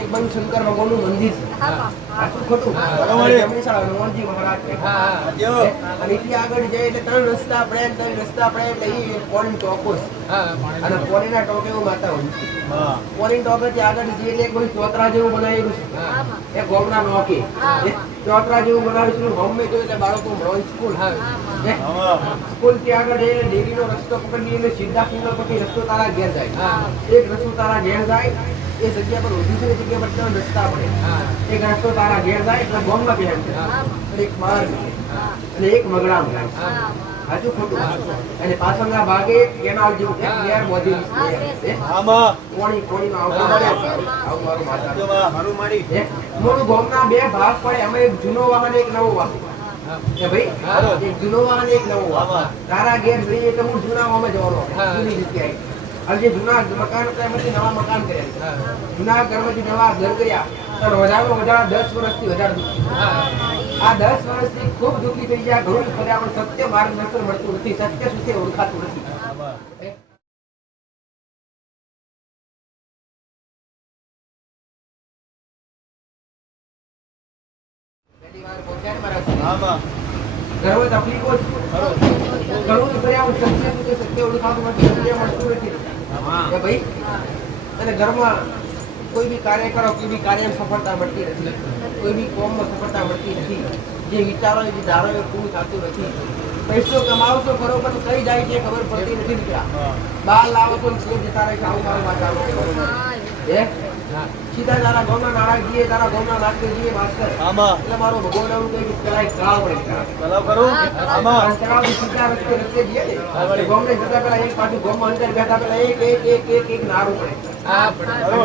એક બાજુ શંકર ભગવાનનું મંદિર છે. સાચું ખોટું? જમણી સાઈડ હનુમાનજી મહારાજ છે. અને એથી આગળ જાય એટલે ત્રણ રસ્તા પડે એટલે એ પોણી ટોકો છે. અને પોણીના ટોકે માતા હોય છે. પોણી ટોકે થી આગળ જઈએ એટલે એક બધું ચોતરા જેવું બનાવેલું છે. એ ગોમના નોકે ચોતરા જેવું બનાવેલું છે. હોમે જોયું એટલે બાળકો ભણવાની સ્કૂલ સ્કૂલ થી આગળ જઈને ડેરીનો રસ્તો પકડી એટલે સીધા સિંગલ પછી રસ્તો તારા ઘેર જાય. એક રસ્તો તારા ઘેર જાય એ જગ્યા પર ઉભી છે. એ જગ્યા પર ત્રણ રસ્તા પડે. એક રસ્તો તારા ઘેર જાય એટલે ગોમમાં બેન છે. એક બહાર અને એક મગડામ જાય. સાચું ખોટું? અને પાછળના ભાગે કેનાલ જેવું છે. ઘેર બોધી મોટું ગોમના બે ભાગ પડે. એમાં એક જૂનો વાહન એક નવો વાહન. એક જૂનો વાહન એક નવો વાહન. તારા ઘેર જઈએ એટલે હું જૂના વાહનમાં જવાનો જૂની જગ્યાએ. જે જૂના મકાન હતા એમાંથી નવા મકાન કર્યા. જૂના ઘરમાંથી નવા ઘર કર્યા. વધારેમાં વધારે 10 વર્ષથી વધારે દુઃખી. આ 10 વર્ષથી ખૂબ દુઃખી થઈ ગયા. ઘણું કર્યા પણ સત્ય માર્ગદર્શન મળતું નથી. સત્ય સુધી ઓળખાતું નથી. ઘણું તકલીફો ઘણું કર્યા સત્ય ઓળખાતું નથી. સત્ય મળતું નથી. ભાઈ અને ઘરમાં કોઈ બી કાર્ય કરો, કોઈ બી કાર્યમાં સફળતા મળતી નથી. કોઈ બી કોમમાં સફળતા મળતી નથી. જે વિચારો જે ધારો એ પૂરું થતું નથી. પૈસો કમાવશો ખરો પણ કઈ જાય છે ખબર પડતી નથી. નીકળ્યા બહાર લાવો તો જતા રહે છે. આવું મારું વાંચારો સીધા તારા ગામના નાણાં જઈએ, તારા ગામના નાસ્તે જઈએ માસ્ટર. એટલે મારો ભગવાન એવું કહે કે પેલા એક તળાવ પડે. તળાવ સીધા રસ્તે જઈએ ને ગામને જતા પેલા એક પાછું ગામમાં અંદર બેઠા પેલા એક નારું પડે.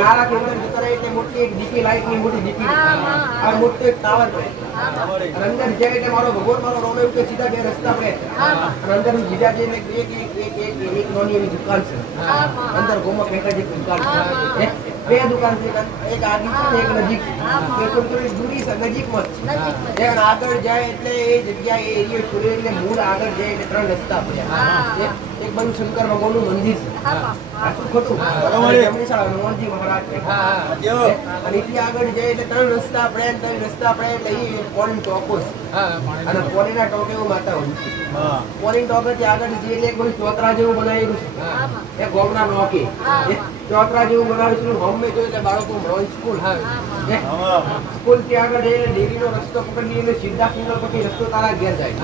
નારા કે અંદર જતા રહે એટલે મોટી એક ડીપી લાઈટ ની મોટી ડીપી આ મોટો એક ટાવર પડે. અંદર જાય એટલે મારો ભગવાન મારો રોમ એવું કે સીધા બે રસ્તા પડે. અંદર બીજા જઈને એક નાની એવી દુકાન છે. અંદર ગામમાં પેટા જે દુકાન છે. બે દુકાન છે. એક આગળ છે એક નજીક. થોડી દૂરી નજીકમાં જ. આગળ જાય એટલે એ જગ્યા એ એરિયો છોડે એટલે મૂળ આગળ જાય એટલે ત્રણ રસ્તા પડ્યા. એક બાજુ શંકર ભગવાનનું મંદિર છે. સાચું ખોટું? જમણી સાઈડ હનુમાનજી મહારાજ છે. અને એથી આગળ જાય એટલે ત્રણ રસ્તા પડે એટલે એ પોણી ટોકો છે. અને પોણીના ટોકે માતા હોય છે. પોણી ટોકે થી આગળ જઈએ એટલે એક બધું ચોતરા જેવું બનાવેલું છે. એ ગોમના નોકે ચોતરા જેવું બનાવેલું છે. હોમે જોયું એટલે બાળકો ભણવાની સ્કૂલ સ્કૂલ થી આગળ જઈને ડેરીનો રસ્તો પકડી એટલે સીધા સિંગલ પછી રસ્તો તારા ઘેર જાય.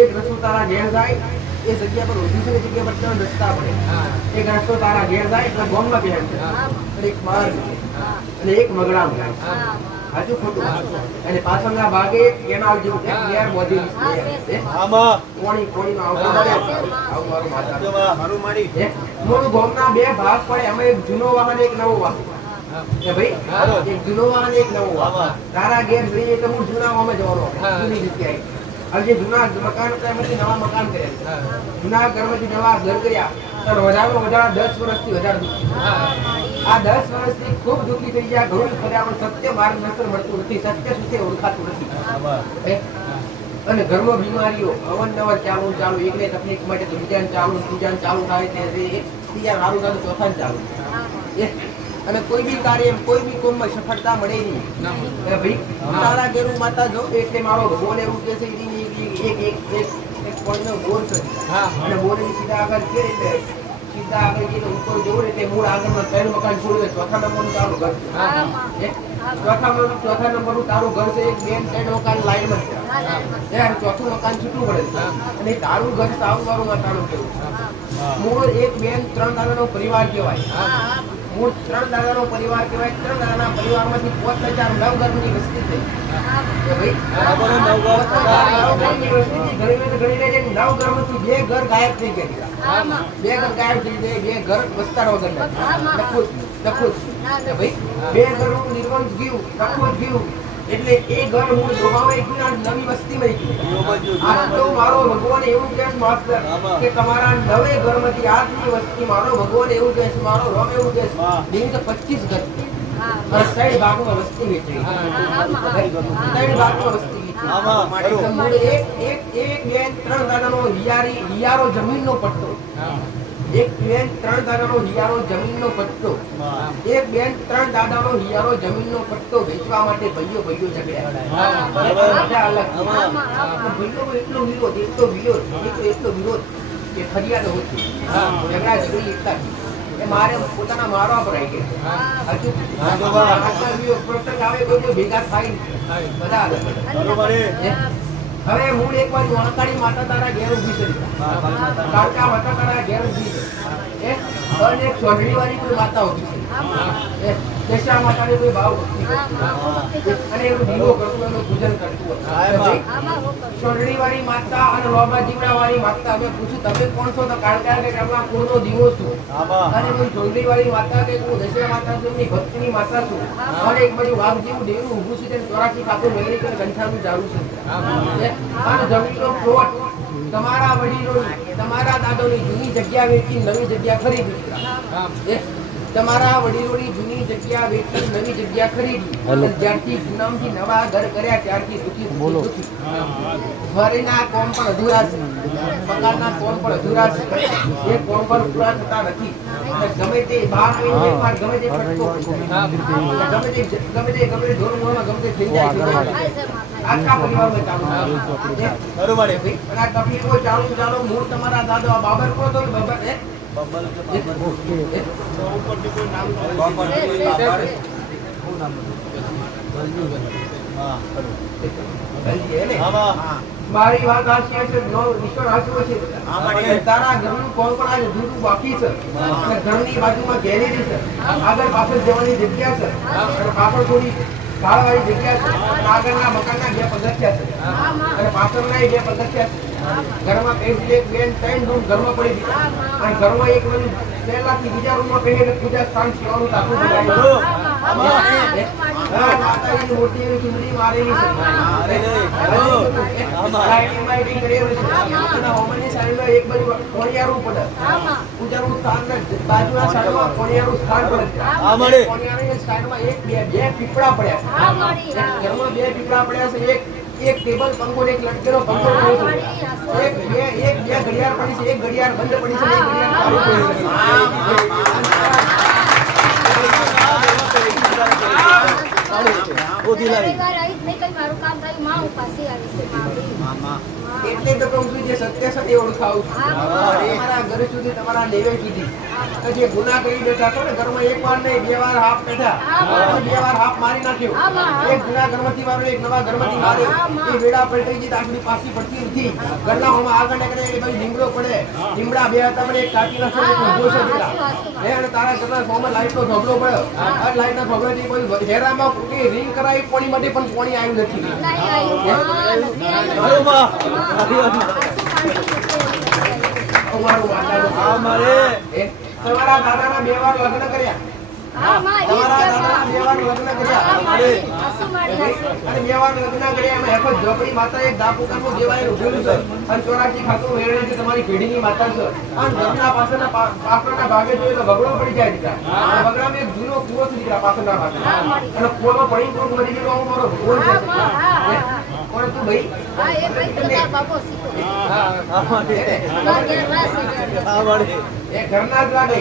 એક રસ્તો તારા ઘેર જાય એ જગ્યા પર ઉભી છે. એ જગ્યા પર ત્રણ રસ્તા પડે. એક રસ્તો તારા ઘેર જાય એટલે ગોમમાં બેન છે. એક બહાર અને એક મગડામ જાય. સાચું ખોટું? અને પાછળના ભાગે કેનાલ જેવું છે. ઘેર બોધી મોટું ગોમના બે ભાગ પડે. એમાં એક જૂનો વાહન એક નવો વાહન. એક જૂનો વાહન એક નવો વાહન. તારા ઘેર જઈએ એટલે હું જૂના વાહનમાં જવાનો જૂની જગ્યાએ. જે જૂના મકાન હતા એમાંથી નવા મકાન કર્યા. જૂના ઘરમાંથી નવા ઘર કર્યા. વધારેમાં વધારે 10 વર્ષથી વધારે દુઃખી. આ 10 વર્ષથી ખૂબ દુઃખી થઈ ગયા. ઘણું કર્યા પણ સત્ય માર્ગદર્શન મળતું નથી. સત્ય સુધી ઓળખાતું નથી. અને ઘરમાં બીમારીઓ અવનવર ચાલુ એકને તકલીફ માટે તો બીજાને ચાલુ થાય ત્રીજા સારું થાય ચોથા ચાલુ. અને કોઈ બી કાર્ય કોઈ બી કોમમાં સફળતા મળે નહીં. ભાઈ તારા ઘેરું માતા જો એટલે મારો ભગવાન એવું કે છે એક પોઈન્ટનો બોર છે. અને બોરની સીધા આગળ છે એટલે સીધા આગળ જઈને ઉપર જવું એટલે મૂળ આગળમાં 3 મકાન છોડીને ચોથા નંબરનું તારું ઘર છે. ચોથા નંબરનું તારું ઘર છે. એક બેન 3 મકાન લાઈનમાં છે. ચોથું મકાન છૂટું પડે છે. અને તારું ઘર સારું મારું તારું કેવું મૂળ એક બેન 3 દાદાનો પરિવાર કહેવાય. મૂળ 3 દાદાનો પરિવાર કહેવાય. 3 દાદાના પરિવારમાંથી 5009 ઘરની વસ્તી થઈ. બે ઘર ગાયબ થઈ ગયા. બે ઘર ગાયબ થઈ જાય. બે ઘર વસ્તાર વગર બે ઘરનું નિર્વંશ ગયું નખું ગયું એટલે એ ઘર હું જોવાવાઈ ગયું. નવી વસ્તીમાં ગયું. આટલો મારો ભગવાન એવું કહે છે માસ્ટર કે તમારા 9 ઘરમાંથી 8ની વસ્તી મારો ભગવાન એવું કહે છે મારો રોમ એવું કહે છે 25 ઘર ત્રણ ભાગમાં વસ્તી વેચાઈ. એક બેન 3 દાદાનો હિયારો જમીનનો પટ્ટો. એક બેન 3 દાદાનો હિયારો જમીનનો પટ્ટો. એક બેન 3 દાદાનો હિયારો જમીનનો પટ્ટો વેચવા માટે ભાઈઓ ઝઘડ્યા. બધા અલગ. ભાઈઓ એટલો વિરોધ કે ફરિયાદ હોતી. ઝઘડા ઝઘડી એકતા એ મારે પોતાના મારવા પર આવી ગયા. હજુ પ્રસંગ આવે કોઈ ભેગા થાય બધા અલગ. હવે હું એક વાર વાંકાળી માતા તારા ઘેર ઊભી છે. કાળકા માતા તારા ઘેર ઊભી છે. અને એક ચોંઢડી વાળી કોઈ માતા ઊભી છે. દશા માતાને કોઈ ભાવ અને એનું દીવો કરતું એનું પૂજન કરતું. ચોંઢડી વાળી માતા અને લોબા જીવડા વાળી માતા અમે પૂછ્યું તમે કોણ છો? તો કાળકા કે ગામના કુળનો દીવો છું. અને હું ચોંઢડી વાળી માતા કે હું દશા માતા છું, એમની ભક્તિની માતા છું. અને એક બાજુ વાઘ જેવું દેવું ઊભું છે, તેને ચોરાસી ખાતું મેળવી કરીને ગંઠાનું જાળું છે. અને જમીનનો પ્લોટ તમારા વડીલોની, તમારા દાદાની જૂની જગ્યા વેચી નવી જગ્યા ખરીદી. તમારા વડીલોની જૂની જગ્યા વેચી નવી જગ્યા ખરીદી. જ્યારથી જૂનામથી નવા ઘર કર્યા ત્યારથી દુઃખી ઘરના કોમ પણ અધૂરા છે, મકાનના કોમ પણ અધૂરા છે. એ કોમ પર પૂરા થતા નથી. ગમે તે 12 મહિને ગમે તે ફટકો ગમે તે ઢોર મોરમાં ગમે તે થઈ જાય. આખા પરિવારમાં ચાલુ બરોબર. અને આ તકલીફો ચાલુ મૂળ તમારા દાદા બાબર કો તો બાબર હે મારી વાત આશી છે. ઈશ્વર આશીર્વાદ છે. તારા ઘરનું કોણ પણ આજે જૂનું બાકી છે. અને ઘરની બાજુમાં ગેલેરી છે. આગળ પાછળ જવાની જગ્યા છે. અને પાછળ થોડી કાળવાળી જગ્યા છે. આગળના મકાનના 2 પગથિયા છે. અને પાછળના 2 પગથિયા છે. ઘરમાં એક બેન 3 રૂમ ઘરમાં પડી દીધા. અને ઘરમાં એક રૂમ પહેલાથી બીજા રૂમમાં પહેલે પૂજા સ્થાન સેવાનું તાકું બનાવ્યું. માતાજીની મૂર્તિ એવી સુંદરી મારેલી છે. લાઇટિંગ કરેલું છે. અને હોમની સાઈડમાં એક બાજુ કોણિયારું પડે. પૂજાનું સ્થાન બાજુના સાઈડમાં કોણિયારું સ્થાન પડે. કોણિયારની સાઈડમાં બે પીપળા પડ્યા. ઘરમાં 2 પીપળા પડ્યા છે. એક ટેબલ પંખો ને એક લટકેલો પંખો પડ્યો છે. એક બે ઘડિયાળ પડી છે. એક ઘડિયાળ બંધ પડી છે. એક ઘડિયાળ ચાલુ પડી છે. એટલે તો કહું છું જે સત્ય સત્ય ઓળખાવું છું. તમારા ઘર સુધી તમારા લેવે કીધી જે ગુના કરી બેઠા છો ને ઘરમાં એક વાર નહીં 2 વાર હાફ બેઠા. 2 વાર હાફ મારી નાખ્યો. એક જૂના ઘરમાંથી માર્યો, એક નવા ઘરમાંથી માર્યો. એ વેડા પલટી ગઈ આખડી પાછી પડતી નથી. ઘરના હોમાં આગળ નીકળે એ ભાઈ લીમડો પડે. લીમડા 2 હતા પણ એક કાચીના છે એક ઊભો છે દીકરા. અને તારા ઘરના હોમાં લાઈટનો ઢગલો પડ્યો. આ લાઈટના ઢગલાથી કોઈ હેરામાં કે રિંગ કરાવી પાણી માટે પણ પાણી આવ્યું નથી. તમારા દાદાના 2 વાર લગ્ન કર્યા. તમારા દાદાના 2 વાર લગ્ન કર્યા. અને 2 વાર લગ્ન કર્યા. એમાં એક ઝોપડી માતા એક દાપુકાનું દેવાય ઉભેલું છે. અને 84 ખાતું વેરણી છે તમારી પેઢીની માતા છે. અને ઘરના પાછળના પાછળના ભાગે જોઈએ તો બગડો પડી જાય દીકરા. અને બગડામાં એક જૂનો કૂવો છે દીકરા પાછળના ભાગે. અને કૂવામાં પડી કોક મરી ગયો મારો ભગવાન છે. કોણ તું ભાઈ? હા એ ભાઈ તો તાર બાપો સીધો. હા એ ઘરના જ લાગે.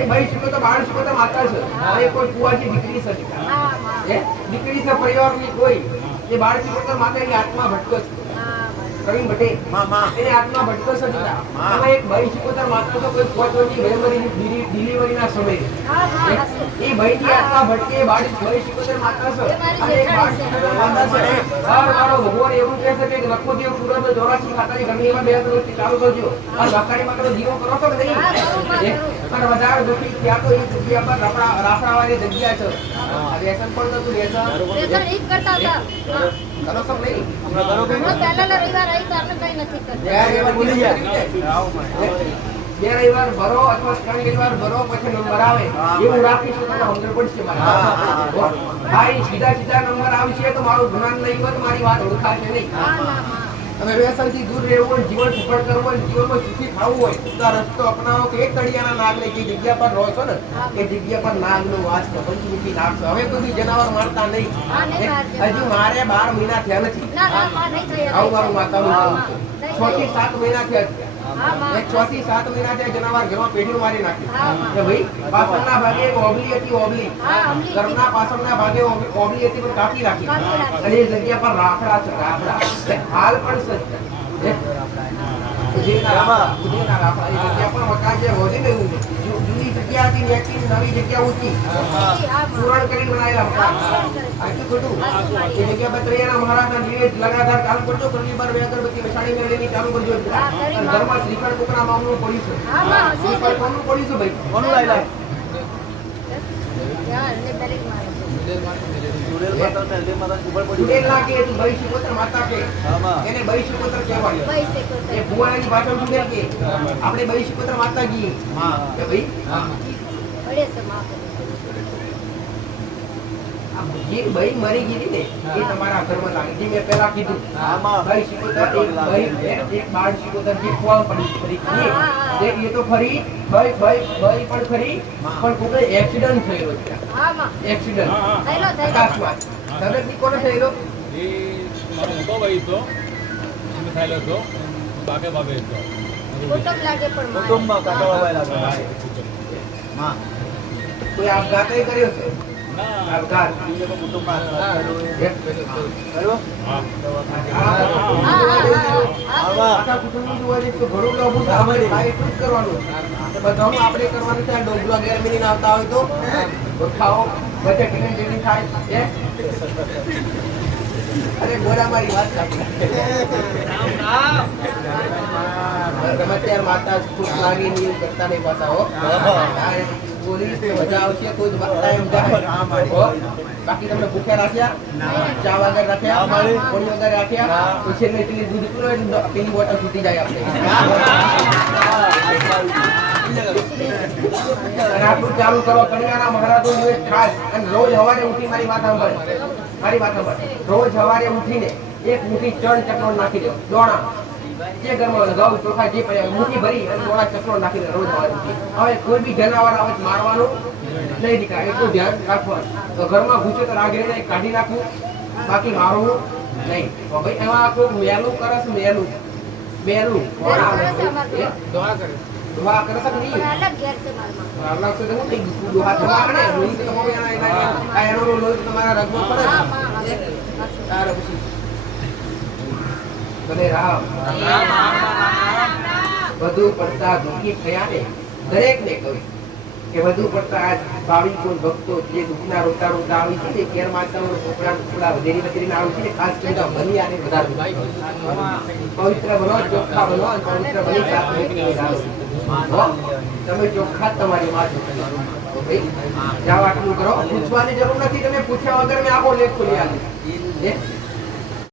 એ ભાઈ શીખો તો બાળ શીખો તો માતા છે. અને કોઈ કુવાજી દીકરી છે. દીકરી છે પરિવારની કોઈ. એ બાળ શીખો તો માતા એની આત્મા ભટકો છે. કવિ ભટે એને આત્મા ભટકો છે. એમાં એક ભાઈ શીખો તો માતા તો કોઈ પહોંચવાની ડિલિવરીના સમયે એ ભાઈની આત્મા ભટકે ભાઈ શીખો તો માતા છે. અને એક બાળ શીખો તો માતા છે. મારો ભગવાન એવું કહે છે કે લખોટી સુરત 84 ખાતાની ઘણીમાં 2 વર્ષથી ચાલુ કરજો. આ લખાણી માટે દીવો કરો છો કે નહીં? પણ વધારે દુઃખી ત્યાં તો એ જગ્યા પર રાફડાવાળી જગ્યા છે. વ્યસન પણ નતું. વ્યસન ઈ કરતા હતા. કરો છો નહીં? કરો કે પહેલાના રવિવાર આવી તો આપણે કઈ નથી કરતા. ભૂલી જાય. 2 રવિવાર ભરો અથવા 3 રવિવાર ભરો પછી નંબર આવે એવું રાખીશું તો સમજણ પડશે. ભાઈ સીધા નંબર આવશે તો મારું જ્ઞાન નહીં હોય તો મારી વાત ઓળખાશે નહીં. તમે વ્યસનથી દૂર રહેવું હોય, જીવન સફળ કરવું હોય, જીવનમાં સુખી થવું હોય તો રસ્તો અપનાવો કે એક તળિયાના નાગને જે જગ્યા પર રહો છો ને એ જગ્યા પર નાગનો વાસ કરો, પંચમુખી નાગ છો. હવે કોઈ જનાવર મારતા નહીં. હજુ મારે 12 મહિના થયા નથી. આવું મારું માતાનું 6 થી 7 મહિના થયા. એક 6 થી 7 મહિના ત્યાં જનાવર ઘરમાં પેઢીઓ મારી નાખ્યું કે ભાઈ પાછળના ભાગે એક ઓબલી હતી ઓબલી ઘરના પાછળના ભાગે ઓબલી હતી પણ કાપી રાખી અને એ જગ્યા પર રાફડા છે રાફડા હાલ પણ સજ્જ ઉજેના રાફડા એ જગ્યા પર મકાન જે વધી ગયું છે જૂની જગ્યા હતી વ્યક્તિ નવી જગ્યા ઊંચી પૂરણ કરી બનાવેલા મકાન આટલું ખોટું એ જગ્યા પર ત્રણેયના મહારાજના નિવેદ લગાતાર કામ કરજો ઘરની બાર બે અગરબત્તી બેસાડી મેળવીને ચાલુ કરજો ઘરમાં શ્રીફળ કોકના મામલું પડ્યું છે શ્રીફળ કોનું પડ્યું છે ભાઈ કોનું લાયલા માતા કે એને બઈ શિકોતર કહેવાય એ ભુવાની ભાષા જુદે કે આપણે બઈ શિકોતર માતા કી કે ભાઈ જે બઈ મરી ગઈ ને એ તમારા ઘરમાં લાગે જે મેં પહેલા કીધું બઈ શિકોતર એક બાળ શિકોતર જે ખોવા પડી એ તો ખરી બઈ પણ ખરી પણ કોઈ એક્સિડન્ટ થયેલો છે એક્સિડન્ટ અકસ્માત તબિયત કોને થયેલો એ મારો મોટો ભાઈ તો એમ થયેલો તો બાકે બાકે તો કુટુંબ લાગે પણ કુટુંબમાં કાકા બાબા લાગે માં કોઈ આપઘાત કર્યો છે ના આપઘાત કુટુંબમાં કર્યો હા આખા કુટુંબનું જોવા જઈએ તો ઘણું લોભું થાય એટલું જ કરવાનું બધાનું આપણે કરવાનું છે ડોગલા ગેરમીની આવતા હોય તો ખાઓ બધે ટીની થાય અરે ગોરા મારી વાત તમે ત્યારે માતા ખુશ લાગી નહીં કરતા નહીં પાછા હો બોલી મજા આવશે કોઈ ટાઈમ જાય બાકી તમને ભૂખ્યા રાખ્યા ચા વગર રાખ્યા પાણી વગર રાખ્યા તો છેલ્લે પેલી દૂધ પૂરો પેલી બોટલ છૂટી જાય આપણે આટલું ચાલુ કરો કન્યાના મહારાજો ખાસ અને રોજ સવારે ઉઠી મારી વાત સાંભળ રોજ સવારે ઉઠીને એક મુઠ્ઠી ચણ ચકડોળ નાખી દો દોણા જે ઘરમાં ઘઉં ચોખા જે પડ્યા મુઠ્ઠી ભરી અને દોણા ચકડોળ નાખી દો રોજ સવારે ઉઠી હવે કોઈ બી જનાવર આવે મારવાનું નહીં દીકરા એટલું ધ્યાન રાખવાનું તો ઘરમાં ઘૂસે તો રાગીને કાઢી નાખવું બાકી મારવું નહીં ભાઈ એમાં આખું મેલું કરે છે મેલું દોહા કરે દોહા કરે છે નહીં અલગ ઘેર છે મારમાં અલગ છે હું થઈ ગયું દોહા દોહા કરે લોહી તો હવે એના એનો લોહી તમારા રગમાં પડે તારે પછી ભલે રામ વધુ પડતા દુઃખી થયા ને દરેક ને કહ્યું કે વધુ પડતા આ ભાવિકો ભક્તો જે દુઃખના રોતા રોતા આવી છે ને કેર માતાઓ ટુકડા વધેરી આવી છે ને ખાસ કરીને બની આને વધારે પવિત્ર બનો ચોખ્ખા બનો અને પવિત્ર બની તમે ચોખ્ખા તમારી વાત જાવ આટલું કરો પૂછવાની જરૂર નથી તમે પૂછ્યા વગર મેં આખો લેખ ખોલી આલી